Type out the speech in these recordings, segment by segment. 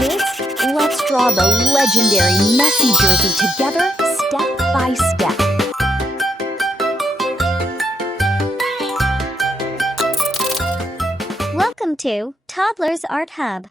kids, let's draw the legendary Messi jersey together, step by step. Welcome to Toddlers Art Hub.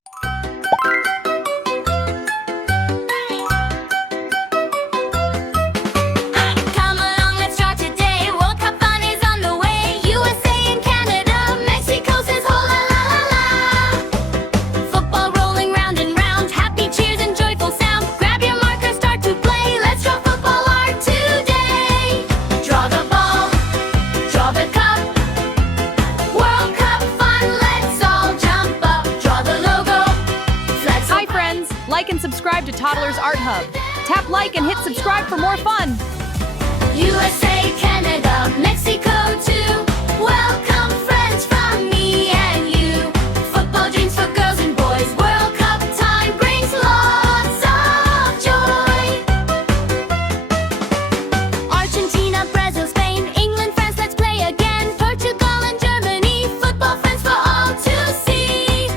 Like and subscribe to Toddlers Art Hub. Tap like and hit subscribe for more fun. USA, Canada, Mexico too. Welcome friends from me and you. Football dreams for girls and boys. World Cup time brings lots of joy. Argentina, Brazil, Spain, England, France, let's play again. Portugal and Germany, football friends for all to see.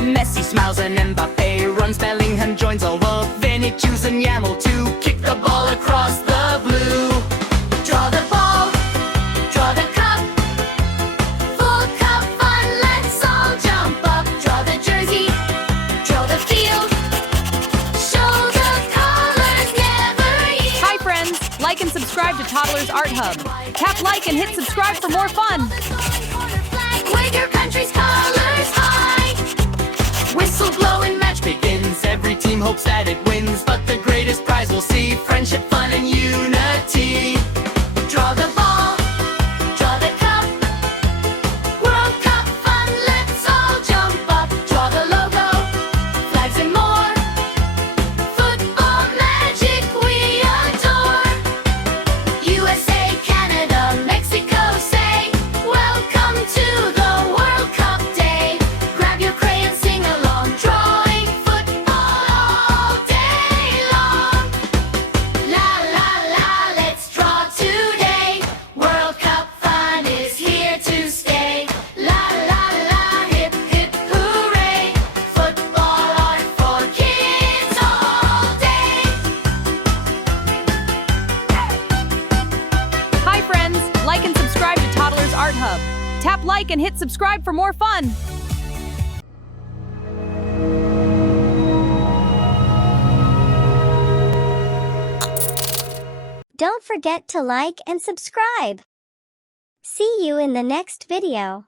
Messi smiles and Mbappe runs, Bellingham joins all the Vinicius and Yamal to kick the ball across the blue. Draw the ball, draw the cup, full cup fun, let's all jump up. Draw the jersey, draw the field, show the colors never yield. Hi friends, like and subscribe to Toddlers Art Hub. Tap like and hit subscribe for more fun. Wave your country's colors high. Whistle blow and match begins. Every team hopes that it wins, but the greatest prize we'll see: friendship, fun, and unity. Draw the ball, draw the cup, World Cup fun, let's all jump up. Draw the logo, flags and more. Football magic we adore. USA, Canada, Mexico say, welcome to the World Cup day. Grab your crayons, sing along, drawing football all day long. La la la, let's draw today. World Cup fun is here to stay. La la la, hip hip hooray. Football art for kids all day. Hi friends, like and subscribe to Toddlers Art Hub. Tap like and hit subscribe for more fun. Don't forget to like and subscribe. See you in the next video.